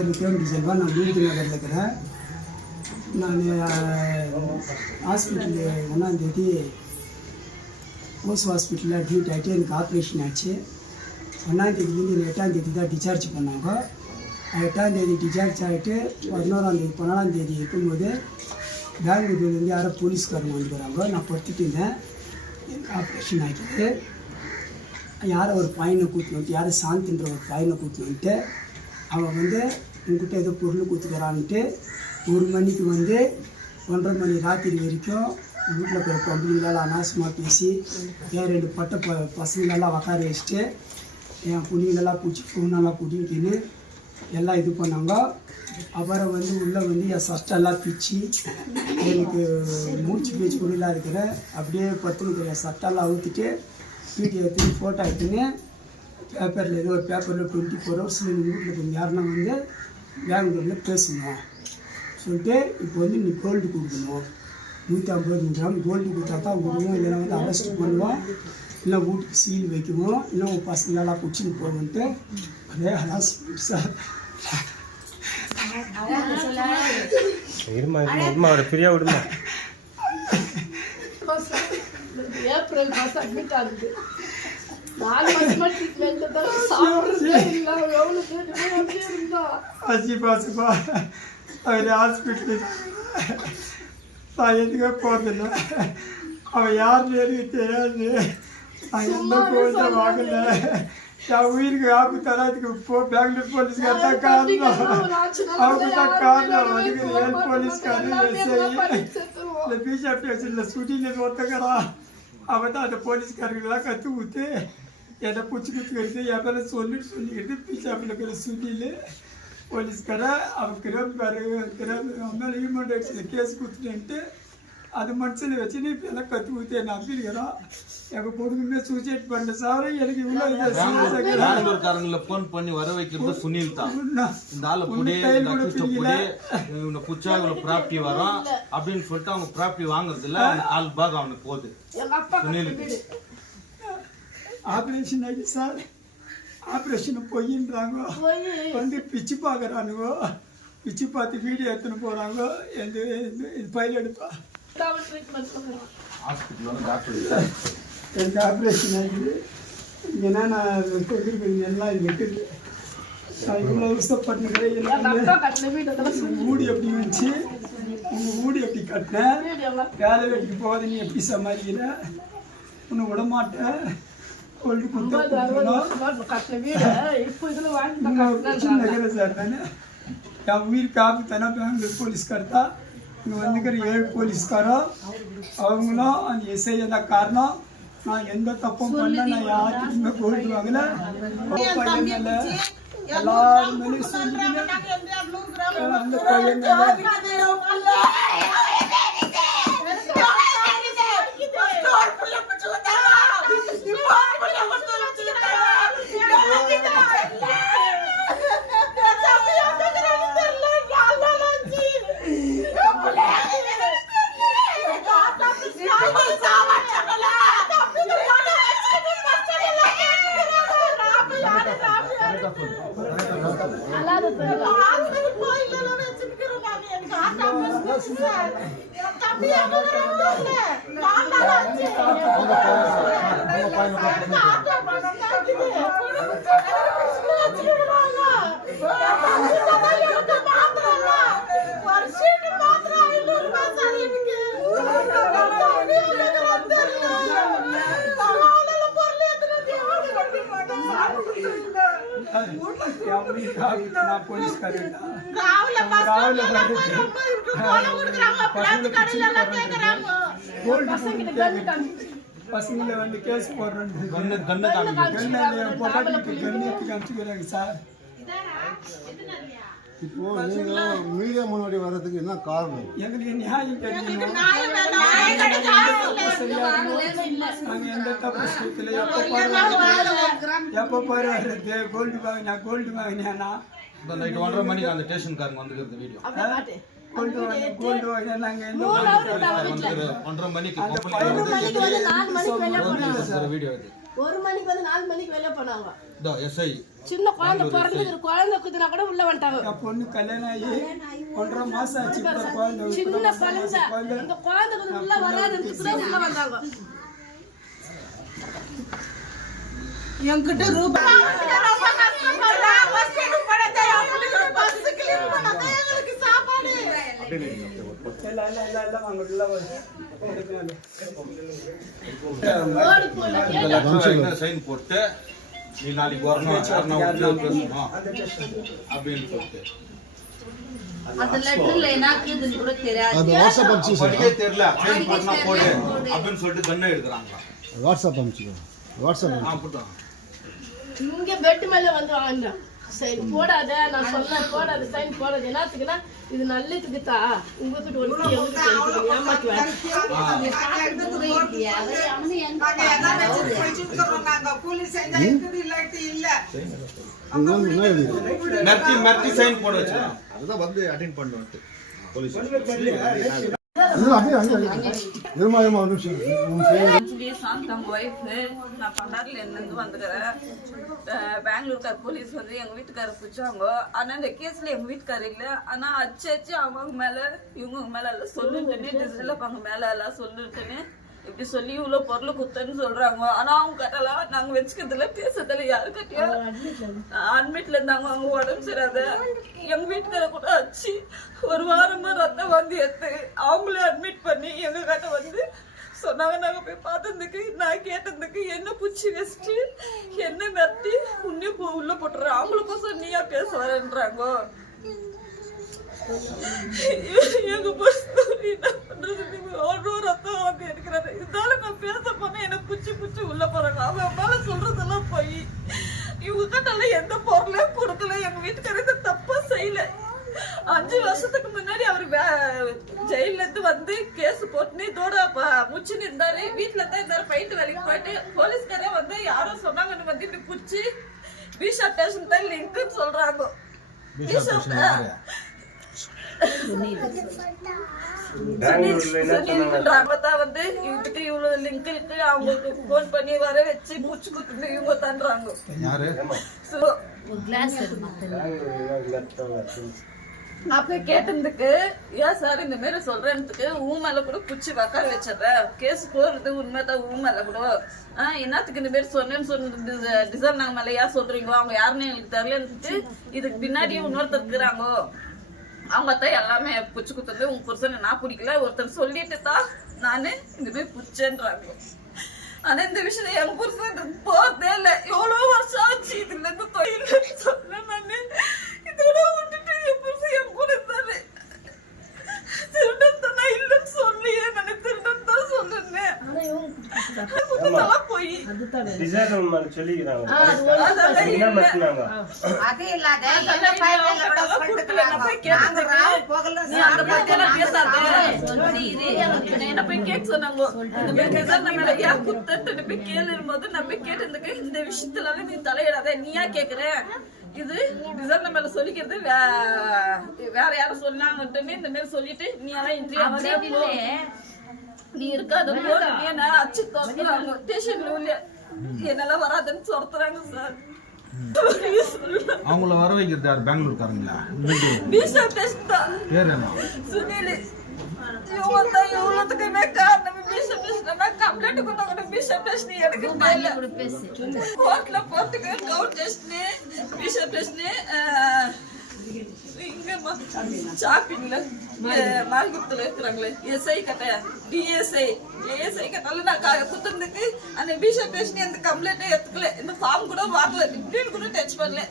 பேர் கேஎம்டி செல்வா. நான் வீட்டு நகரில் இருக்கிறேன். நான் ஹாஸ்பிட்டலு 1ஆந்தேதி ஓஸ் ஹாஸ்பிட்டலில் அட்மிட் ஆகிட்டு எனக்கு ஆப்ரேஷன் ஆச்சு. 1ஆந்தேதிலேருந்து 8ஆந்தேதி தான் டிஸ்சார்ஜ் பண்ணாங்க. 8ஆந்தேதி டிஸ்சார்ஜ் ஆகிட்டு 11ஆந்தேதி 14ஆந்தேதி இருக்கும்போது பெங்களூர்லேருந்து யாரோ போலீஸ்காரங்க வந்துக்கிறாங்க. நான் படுத்துட்டு இருந்தேன். எனக்கு ஆப்ரேஷன் ஆகிட்டு யாரோ ஒரு பையனை கூட்டின்னு வந்துட்டு, யாரோ சாந்தின்ற ஒரு பையனை கூட்டின்னு வந்துட்டு அவன் வந்து உங்ககிட்ட ஏதோ பொருள் கொடுத்துக்கிறான்ட்டு 1 மணிக்கு வந்து 1:30 மணி ராத்திரி வரைக்கும் வீட்டில் இருக்கிற பொம்பளைங்களால் அனாவசியமாக பேசி என் 2 பட்ட பசங்களெல்லாம் உக்கார வச்சுட்டு என் பொண்ணுங்களெல்லாம் பிடிச்சி ஃபோனெல்லாம் பிடிக்கின்னு எல்லாம் இது பண்ணாங்க. அப்புறம் வந்து உள்ளே வந்து என் சட்டெல்லாம் பிச்சு எனக்கு மூச்சு பேச்சு கொடிலாம் இருக்கிற அப்படியே பத்துனுக்கிற என் சட்டெல்லாம் அவுத்துட்டு வீட்டில் எடுத்துன்னு ஃபோட்டோ எடுத்துன்னு பேப்பரில் ஏதோ ஒரு பேப்பரில் 24 hours நீங்கள் வீட்டில் இருக்கிற யாருன்னா வந்து பெங்களூரில் பேசணும் சொல்லிட்டு இப்போ வந்து நீ கோல்டு கொடுக்கணும் 150 கிராம் கோல்டு கொடுத்தா தான் விடுவோம், இல்லைன்னா வந்து அரெஸ்ட் பண்ணுவோம், இல்லை வீட்டுக்கு சீல் வைக்குவோம், இல்லை உங்கள் பசங்களெல்லாம் பிடிச்சின்னு போகணுன்ட்டு அதே அதான் சார். ஃப்ரீயாக விடுமா. ஏப்ரல் மாதம் அட்மிட் ஆகுது. 4 மாசமா ட்ரீட்மெண்ட் தான். சாப்பிட்றதே இல்லை. எவ்வளோ பேர் அப்படியே இருந்தா பாசுப்பா அவன் ஹாஸ்பிட்டலு நான் எதுக்கே போகிறதில்ல. அவன் யாருன்னு எனக்கு தெரியாது. நான் எந்த கோயில்ல வாங்கல. என் உயிருக்கு ஆப்பு தராதுக்கு பெங்களூர் போலீஸ்கார் தான் காரணம். அவங்க தான் காரணம். வந்து ஏன் போலீஸ்காரர் இந்த பிஜேபி சுட்டியில் ஒருத்தக்கடா அவன் தான் அந்த போலீஸ்காரங்களாம் கற்று ஊற்று என்னை பிடிச்சி குத்துக்கிறது என் மேலே சொல்லிக்கிறது. பிஜேபியில் இருக்கிற சுட்டியில் போலீஸ்கார அவன் மேலே ஹியூமன் ரைட்ஸில் கேஸ் கொடுத்துட்டேன்ட்டு அது மனசில் வச்சு நீ இப்போ எல்லாம் கற்று ஊற்றி என்ன நம்பிருக்கிறான். எங்கள் பொண்ணுமே சூசைட் பண்ண சார். எனக்கு இவ்வளோ பெங்களூர்காரங்களை ஃபோன் பண்ணி வர வைக்கிறது சுனில் தான். இந்த ஆளை புடி இவனை புச்சா இவ்வளோ ப்ராப்பர்ட்டி வரும் அப்படின்னு சொல்லிட்டு அவங்க ப்ராப்பர்ட்டி வாங்குறதுல ஆள் பாக அவனுக்கு போகுது. சுனிலுக்கு ஆப்ரேஷன் ஆகி சார் ஆப்ரேஷன் பொய்ன்றாங்க. வந்து பிச்சு பார்க்குறானுங்க. பிச்சு பார்த்து வீடியோ எடுத்துன்னு போகிறாங்க. எந்த இது ஃபைல் எடுப்பா எனக்கு ஆப்ரேஷன் ஆகிடுது. ஏன்னா நான் சொல்லியிருக்கேன் எல்லாம் இது வெட்டுது. நான் இவ்வளோ இஷ்டப்பட்டுக்கிறேன். ஊடி எப்படி வந்துச்சு, உங்கள் ஊடி எப்படி கட்டினேன், வேலை வெட்டிக்கு போகாத நீ எப்படி சமாளிக்கிற, உன்னை விடமாட்டேன் கொண்டு கொடுத்தேன் சார். நான் என் உயிர் காப்பு தானே பெங்களூர் போலீஸ்கார் தான். இங்கே வந்துக்கிற 7 போலீஸ்காரம் அவங்களும் அந்த எஸ்ஐ எல்லாம் காரணம். நான் எந்த தப்பும் பண்ண நான் யாருக்குமே கோல்டு வாங்கல. பையன் மேலே எல்லாரும் மேலேயும் சொல்லிக்கிறேன். அந்த பையன் போலீஸ்காரன் பசங்களை வந்து கேஸ் போடுறேன் காமிச்சுக்கிறாங்க சார். இப்போ நீங்க மீடியா முன்னாடி வர்றதுக்கு என்ன காரணம்? எங்களுக்கு நியாயம் கிடைக்கணும். நாங்க எந்த தப்பு செய்யல. எப்போ பாரு வர்றது கோல்டு வாங்கினா நைட் 1:30 மணிக்கு அந்த ஸ்டேஷன்காரங்க வந்துக்கிறது வீடியோ. கோல்டு வாங்கினா நாங்க எந்த 1:30 மணிக்கு வீடியோ இது 1 மணிக்கு வந்து 4 மணிக்கு வெளியே போனாங்க. இதோ எஸ்ஐ சின்ன குழந்தை பிறந்தது, குழந்தை குதினா கூட உள்ள வந்துட்டாங்க. என் பொண்ணு கல்யாணம் ஆகி 1.5 மாசம் ஆச்சு. இப்ப குழந்தை சின்ன குழந்தை, இந்த குழந்தை குதி உள்ள வராதுன்னு உள்ள வந்தாங்க. என்கிட்ட ரூபாய் ஓடி போய் இந்த லட்சம் சைன் போட்டு நீ நாளைக்கு வரணும் பேசணும் அப்படின்னு சொல்லிட்டு அந்த லெட்டர்ல என்ன இருக்குதுன்னு கூட தெரியாது. அது வாட்ஸ்அப் அனுப்பிச்சு படிக்கவே தெரியல சைன் பண்ணா போடு அப்படின்னு சொல்லிட்டு கண்ணை எடுக்கிறாங்களா வாட்ஸ்அப் அனுப்பிச்சுக்கோ. வாட்ஸ்அப் அப்படிதான் இங்க பெட் மேல வந்து வாங்க. சரி போடாத, நான் சொன்னேன் போடாத, சைன் போடாத. என்னத்துக்குன்னா இது நல்லதுக்கு தா, உங்ககிட்ட ஒன்று ஏமாத்துவேன். மிரட்டி சைன் போட வச்சுக்கலாம். அதுதான் வந்து அட்டெண்ட் பண்ணுவாங்க போலீஸ். சாந்தம் ஒய்ஃப். நான் பண்டாரில் இருந்து வந்துக்கிறேன். பெங்களூர்கார் போலீஸ் வந்து எங்கள் வீட்டுக்காரர் பிடிச்சாங்க. ஆனால் இந்த கேஸில் எங்கள் வீட்டுக்காரர் இல்லை. ஆனால் அச்சு அவங்க மேலே இவங்க மேலே எல்லாம் சொல்லுட்டுன்னு டிஸ்டில் அவங்க மேலே எல்லாம் சொல்லுட்டுன்னு இப்படி சொல்லி இவ்வளோ பொருள் குத்துன்னு சொல்கிறாங்க. ஆனால் அவங்க கட்டலாம் நாங்கள் வச்சுக்கிறதுல பேசுறதில்ல யாருக்கிட்டையும். அட்மிட்ல இருந்தாங்க, அவங்க உடம்பு சரியாத. எங்கள் வீட்டுக்கார கூட அச்சு 1 வாரமாக ரத்தம் வந்து எடுத்து அவங்களே அட்மிட் பண்ணி எங்கள் கிட்ட வந்து சொன்னாங்க. நாங்கள் போய் பார்த்ததுக்கு நான் கேட்டதுக்கு என்ன பூச்சி வச்சுட்டு என்ன மிரட்டி உன்னே உள்ள போட்டுறேன். அவங்களுக்கோசம் நீயா பேச வரேன்றாங்க. எங்க என்ன பண்றது, அவ்வளோ ரத்தம் வந்து எடுக்கிறாரு. இருந்தாலும் நான் பேச போனேன் என்ன பூச்சி உள்ள போறாங்க. அவங்க மேல சொல்றதெல்லாம் போய் இவங்க கிட்ட எந்த பொருளையும் கொடுக்கல. எங்க வீட்டுக்காரர் இந்த தப்பா செய்யல. 5 வருஷத்துக்கு முன்னாடி அவர் ஜெயில இருந்து வந்து கேஸ் போட்டு இதோட முச்சுன்னு இருந்தாரு. வீட்டுல தான் இருந்தாரு. பைட்டு வேலைக்கு போயிட்டு போலீஸ்காரே வந்து யாரோ சொன்னாங்கன்னு வந்து இப்படி புடிச்சு பிஷப் ஸ்டேஷன் தான் லிங்க்னு சொல்றாங்க. வந்து இதுக்கு இவ்வளவு லிங்க் இருக்கு, அவங்களுக்கு போன் பண்ணி வர வச்சு பூச்சி குத்து இவங்க தன்றாங்க. அப்ப கேட்டதுக்கு ஏன் சார் இந்த மாதிரி சொல்றேன்னுக்கு ஊ மேல கூட குச்சி உக்கார வச்சிடறேன். கேஸ் போறது உண்மைதான். ஊ மேல கூட என்னத்துக்கு இந்த மாதிரி சொன்னேன்னு சொன்ன டிசைன் நாங்க மேல ஏன் சொல்றீங்க, அவங்க யாருன்னு எங்களுக்கு தெரியலன்னுட்டு இதுக்கு பின்னாடி இன்னொருத்தர் இருக்கிறாங்க. அவங்க தான் எல்லாமே புச்சு குத்துறது. உங்க புருஷனை நான் பிடிக்கல ஒருத்தர் சொல்லிட்டு தான் நானு இந்த மாதிரி புச்சேன்றாங்க. ஆனா இந்த விஷயம் எங்க புருஷன் போறதே இல்லை. எவ்வளவு வருஷம் ஆச்சு இதுல இருந்து தொழில் சொன்னேன். நானு இதோட விட்டுட்டு என் புருஷன் என் கூட இருந்தாரு. திருடன் தான் இல்லைன்னு சொல்லியே நான் திருடன் தான் சொன்னேன். போய் இந்த விஷயத்துல நீ தலையிடாத, நீயா கேக்குற இது டிசைன் மேல சொல்லிக்கிறது வேற யாரும் சொன்னாங்கன்னு இந்த மாதிரி சொல்லிட்டு நீ எல்லாம் இன்ட்ரியா நீ இருக்காத அச்சு தோத்துறாங்க. ஸ்டேஷன்ல உள்ள என்னெல்லாம் வராதுன்னு சொல்றாங்க சார். அவங்கள வர வைக்கிறது யார்? பெங்களூர்காரங்களா? பேர் என்ன? சுனில். இவங்க தான் எவ்வளோத்துக்குமே காரணம். கம்ப்ளைண்ட் கொடுத்தாங்க. பிஷப் டெஸ்ட் எனக்கு கோர்ட்ல போறதுக்கு கவுண்ட் டெஸ்ட் பிஷப் டெஸ்ட் இங்க ஷாப்பிங்ல மார்க்கெட்ல இருக்கிறாங்களே எஸ்ஐ கட்ட டிஎஸ்ஐ ஏஎஸ்ஐ கட்டால நான் குத்துறதுக்கு அந்த பிஷப் டெஸ்ட் எந்த கம்ப்ளைண்ட்டே எடுத்துக்கல. இந்த ஃபார்ம் கூட வரல, இப்படின்னு கூட டச் பண்ணல.